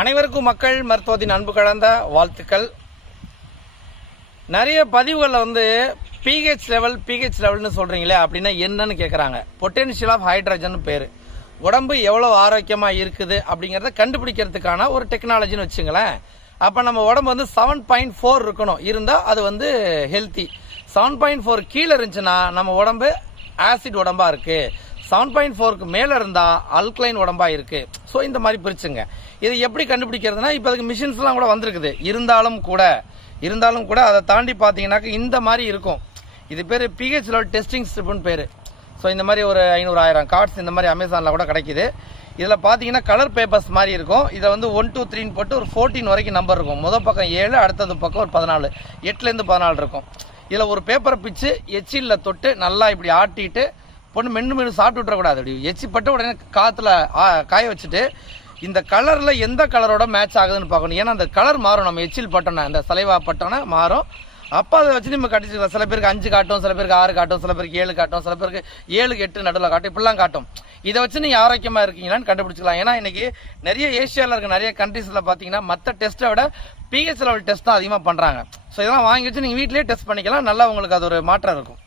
அனைவருக்கும் மக்கள் மருத்துவத்தின் அன்பு கலந்த வாழ்த்துக்கள். நிறைய பதிவுகளில் வந்து பிஹெச் லெவல் பிஹெச் லெவல்னு சொல்கிறீங்களே அப்படின்னா என்னன்னு கேட்குறாங்க பொட்டென்ஷியல் ஆஃப் ஹைட்ரஜன் பேர். உடம்பு எவ்வளோ ஆரோக்கியமாக இருக்குது அப்படிங்கிறத கண்டுபிடிக்கிறதுக்கான ஒரு டெக்னாலஜின்னு வச்சுங்களேன். அப்போ நம்ம உடம்பு வந்து செவன் பாயிண்ட் ஃபோர் இருக்கணும். இருந்தால் அது வந்து ஹெல்த்தி செவன் பாயிண்ட் ஃபோர் கீழே இருந்துச்சுன்னா நம்ம உடம்பு ஆசிட் உடம்பாக இருக்குது செவன் பாயிண்ட் ஃபோருக்கு மேலே இருந்தால் அல்கலைன் உடம்பாக இருக்குது ஸோ இந்த மாதிரி பிரிச்சுங்க. இது எப்படி கண்டுபிடிக்கிறதுனா இப்போ அதுக்கு மிஷின்ஸ்லாம் கூட வந்திருக்குது. இருந்தாலும் கூட இருந்தாலும் கூட அதை தாண்டி பார்த்தீங்கன்னாக்க இந்த மாதிரி இருக்கும். இது பேர் பிஹெச் லெவல் டெஸ்டிங் ஸ்ட்ரிப்புன்னு பேர். ஸோ இந்த மாதிரி ஒரு ஐநூறு ஆயிரம் கார்ட்ஸ் இந்த மாதிரி அமேசானில் கூட கிடைக்குது. இதில் பார்த்தீங்கன்னா கலர் பேப்பர்ஸ் மாதிரி இருக்கும். இதில் வந்து ஒன் டூ த்ரீன்னு போட்டு ஒரு ஃபோர்டீன் வரைக்கும் நம்பர் இருக்கும். முதல் பக்கம் ஏழு அடுத்தது பக்கம் ஒரு பதினாலு. எட்டுலேருந்து பதினாலு இருக்கும். இதில் ஒரு பேப்பரை பிச்சு எச்சிலில் தொட்டு நல்லா இப்படி ஆட்டிட்டு பொண்ணு மென்று மென்று சாப்பிட்டு விட்டுறக்கூடாது. அப்படி எச்சி பட்ட உடனே காற்றுல காய வச்சுட்டு இந்த கலரில் எந்த கலரோட மேட்ச் ஆகுதுன்னு பார்க்கணும். ஏன்னா அந்த கலர் மாறும். நம்ம எச்சில் பட்டோன்னா அந்த சலைவா பட்டோன்னா மாறும். அப்போ அதை வச்சு நம்ம கடிச்சிக்கலாம் சில பேருக்கு அஞ்சு காட்டும் சில பேருக்கு ஆறு காட்டும் சில பேருக்கு ஏழு காட்டும் சில பேருக்கு ஏழுக்கு எட்டு நடுவில் காட்டும். இப்படிலாம் காட்டும். இதை வச்சு நீங்கள் ஆரோக்கியமாக இருக்கீங்களான்னு கண்டுபிடிச்சிக்கலாம். ஏன்னா இன்றைக்கி நிறைய ஏஷியாவில் இருக்க நிறைய கண்ட்ரீஸில் பார்த்தீங்கன்னா மற்ற டெஸ்ட்டை விட பிஹெச் லெவல் டெஸ்ட் தான் அதிகமாக பண்ணுறாங்க ஸோ இதெல்லாம் வாங்கி வச்சு நீங்கள் வீட்லேயே டெஸ்ட் பண்ணிக்கலாம். நல்லா உங்களுக்கு அது ஒரு மாற்றம் இருக்கும்.